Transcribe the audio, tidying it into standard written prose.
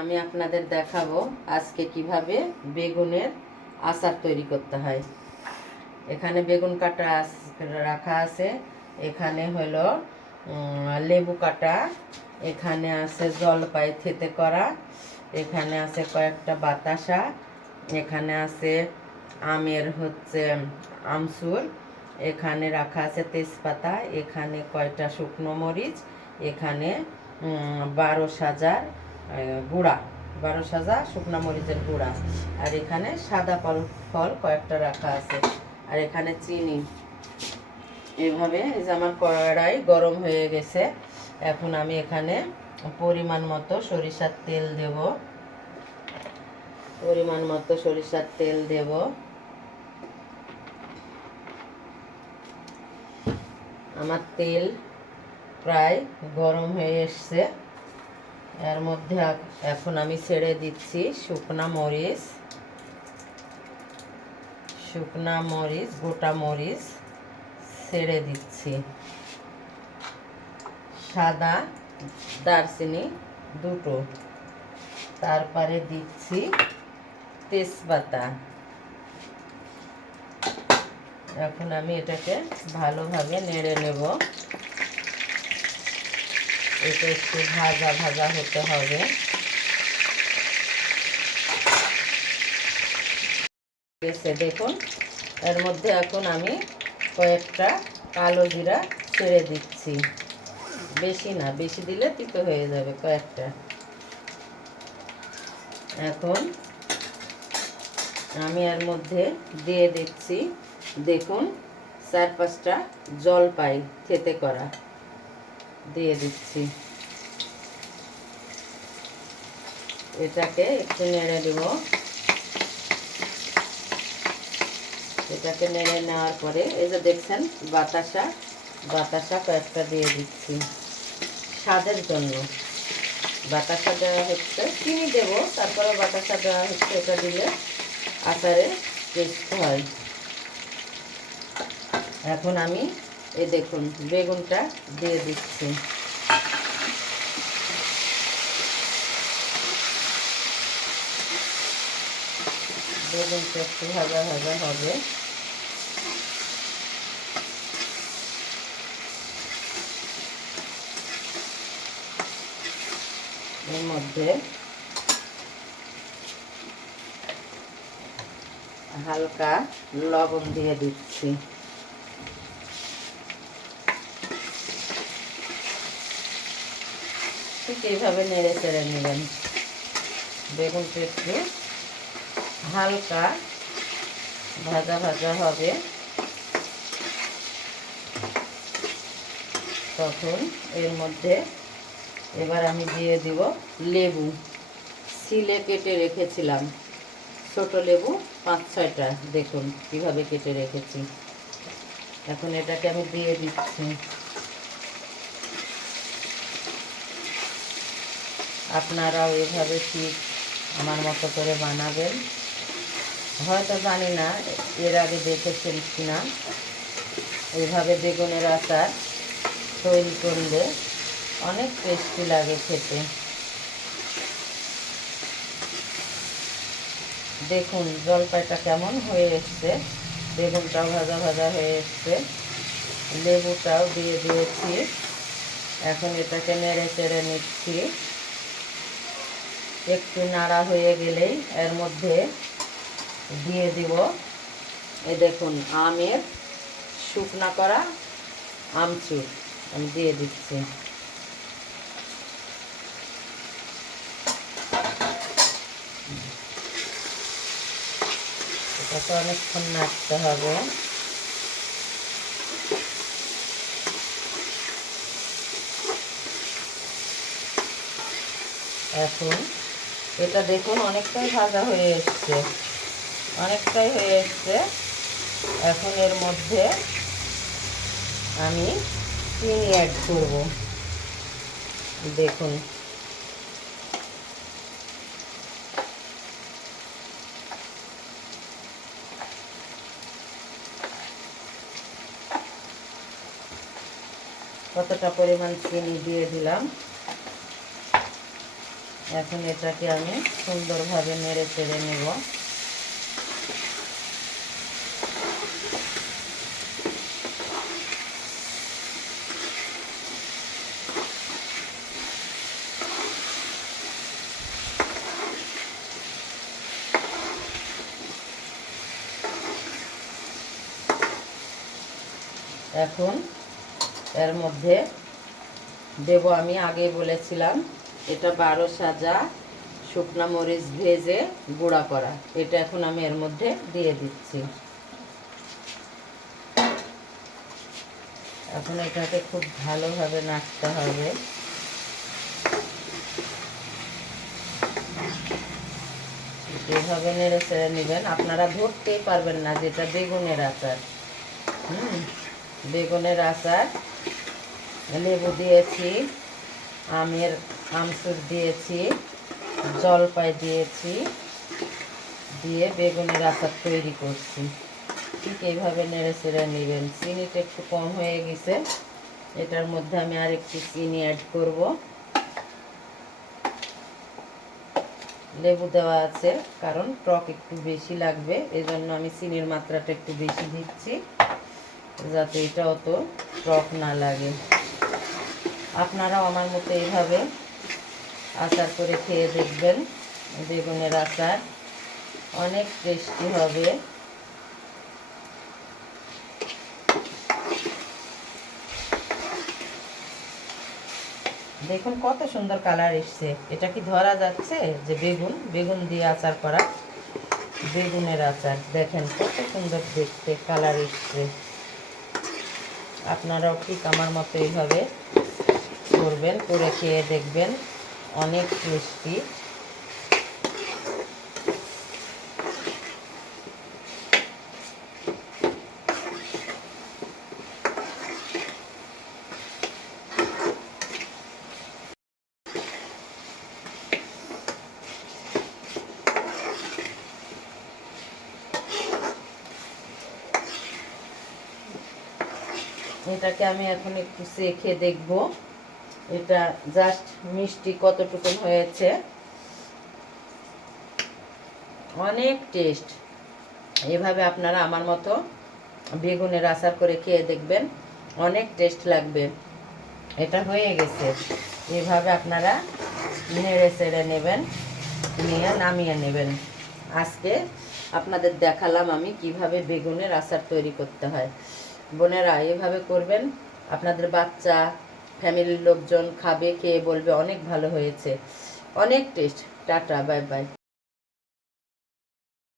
আমি আপনাদের দেখাবো আজকে কিভাবে বেগুনের আচার তৈরি করতে হয়। এখানে বেগুন কাটা রাখা আছে, এখানে হলো লেবু কাটা, এখানে আছে জলপাই থেতে করা, এখানে আছে কয়েকটা বাতাসা, এখানে আছে আমের আমচুর, এখানে রাখা আছে তেজপাতা, এখানে কয়টা শুকনো মরিচ, এখানে 12 সাজার গুঁড়া, 12 সাজা শুকনো মরিচের গুঁড়া, আর এখানে সাদা ফল কয়েকটা রাখা আছে, আর এখানে চিনি। এভাবে এই যে আমার কড়াই গরম হয়ে গেছে। এখন আমি এখানে পরিমাণ মতো সরিষার তেল দেব, পরিমাণ মতো সরিষার তেল দেব। আমার তেল প্রায় গরম হয়ে এসছে। এর মধ্যে এখন আমি ছেড়ে দিচ্ছি শুকনা মরিচ, গোটা মরিচ ছেড়ে দিচ্ছি, সাদা দারচিনি দুটো, তারপরে দিচ্ছি তেজপাতা। এখন আমি এটাকে ভালোভাবে নেড়ে নেব। এটা একটু ভাজা ভাজা হতে হবে। দেখুন, এর মধ্যে এখন আমি কয়েকটা কালো জিরা ছেড়ে দিচ্ছি, বেশি না, বেশি দিলে তিতো হয়ে যাবে, কয়েকটা। এখন আমি এর মধ্যে দিয়ে দিচ্ছি, দেখুন, 4-5টা জলপাই থেতে করা দিয়ে দিচ্ছি। এটাকে একটু নেড়ে দেব। এটাকে নেড়ে নেওয়ার পরে এই যে দেখছেন বাতাসা কয়েকটা দিয়ে দিচ্ছি স্বাদের জন্য। বাতাসা দেওয়া হচ্ছে, চিনি দেব, তারপরে বাতাসা দেওয়া হচ্ছে। এটা দিলে আচারে টেস্ট হয়। এখন আমি এই দেখুন বেগুনটা দিয়ে দিচ্ছি। বেগুনটা একটু ভাজা ভাজা হবে। এর মধ্যে হালকা লবণ দিয়ে দিচ্ছি। ঠিক এইভাবে নেড়ে চেড়ে নেবেন। বেগুনটা একটু হালকা ভাজা ভাজা হবে, তখন এর মধ্যে এবার আমি দিয়ে দিব লেবু। ছিলে কেটে রেখেছিলাম ছোট লেবু 5-6টা, দেখুন কিভাবে কেটে রেখেছি। এখন এটাকে আমি দিয়ে দিচ্ছি। আপনারাও এভাবে ঠিক আমার মতো করে বানাবেন। হয়তো জানি না এর আগে দেখেছেন কিনা, এইভাবে বেগুনের আচার তৈরি করলে অনেক টেস্টি লাগে খেতে। দেখুন জলপাইটা কেমন হয়ে এসছে, বেগুনটাও ভাজা ভাজা হয়ে এসছে, লেবুটাও দিয়ে দিয়েছি। এখন এটাকে নেড়ে চেড়ে নিচ্ছি। একটু নাড়া হয়ে গেলেই এর মধ্যে দিয়ে দিব এই দেখুন আমের শুকনা করা আমচুর আমি দিয়ে দিচ্ছি। এটাকে অনেকক্ষণ নাড়তে হবে। এখন এটা দেখুন অনেকটাই ভাজা হয়ে এসছে, অনেকটাই হয়ে এসছে। এখন এর মধ্যে আমি চিনি অ্যাড করব। দেখুন কতটা পরিমাণ চিনি দিয়ে দিলাম। এখন এটাকে আমি সুন্দরভাবে নেড়ে চেড়ে নেব। এখন এর মধ্যে দেব, আমি আগেই বলেছিলাম, এটা 12 সাজা শুকনা মরিচ ভেজে গুঁড়া করা। এটা এখন আমি এর মধ্যে দিয়ে দিচ্ছি। এখন এটাকে খুব ভালোভাবে নাড়তে হবে। এভাবে নেড়ে চেড়ে নেবেন, আপনারা ধরতেই পারবেন না যে এটা বেগুনের আচার। বেগুনের আচার, লেবু দিয়েছি, আমচুর দিয়েছি, জলপাই দিয়েছি, দিয়ে বেগুনের আচার তৈরি করছি। ঠিক এইভাবে নেড়ে চেড়ে নেবেন। চিনিটা একটু কম হয়ে গেছে, এটার মধ্যে আমি আর একটু চিনি অ্যাড করব। লেবু দেওয়া আছে কারণ টক একটু বেশি লাগবে, এই জন্য আমি চিনির মাত্রাটা একটু বেশি দিচ্ছি, যাতে এটা অত টক না লাগে। আপনারাও আমার মতো এইভাবে আচার করে খেয়ে দেখবেন। বেগুনের আচার অনেক টেস্টি হবে। দেখুন কত সুন্দর কালার এসছে। এটা কি ধরা যাচ্ছে যে বেগুন দিয়ে আচার করা? বেগুনের আচার দেখেন কত সুন্দর দেখতে কালার এসছে। আপনারাও ঠিক আমার মতো এইভাবে করবেন, করে খেয়ে দেখবেন, অনেক টেস্টি। এটাকে আমি এখন একটু চেখে দেখব এটা জাস্ট মিষ্টি কতটুকু হয়েছে। অনেক টেস্ট। এভাবে আপনারা আমার মতো বেগুনের আচার করে খেয়ে দেখবেন, অনেক টেস্ট লাগবে। এটা হয়ে গেছে। এভাবে আপনারা নেড়ে চেড়ে নেবেন, নিয়ে নামিয়ে নেবেন। আজকে আপনাদের দেখালাম আমি কিভাবে বেগুনের আচার তৈরি করতে হয়। বোনেরা এভাবে করবেন, আপনাদের বাচ্চা ফ্যামিলির লোকজন খাবে, খেয়ে বলবে অনেক ভালো হয়েছে, অনেক টেস্ট। Tata, bye bye.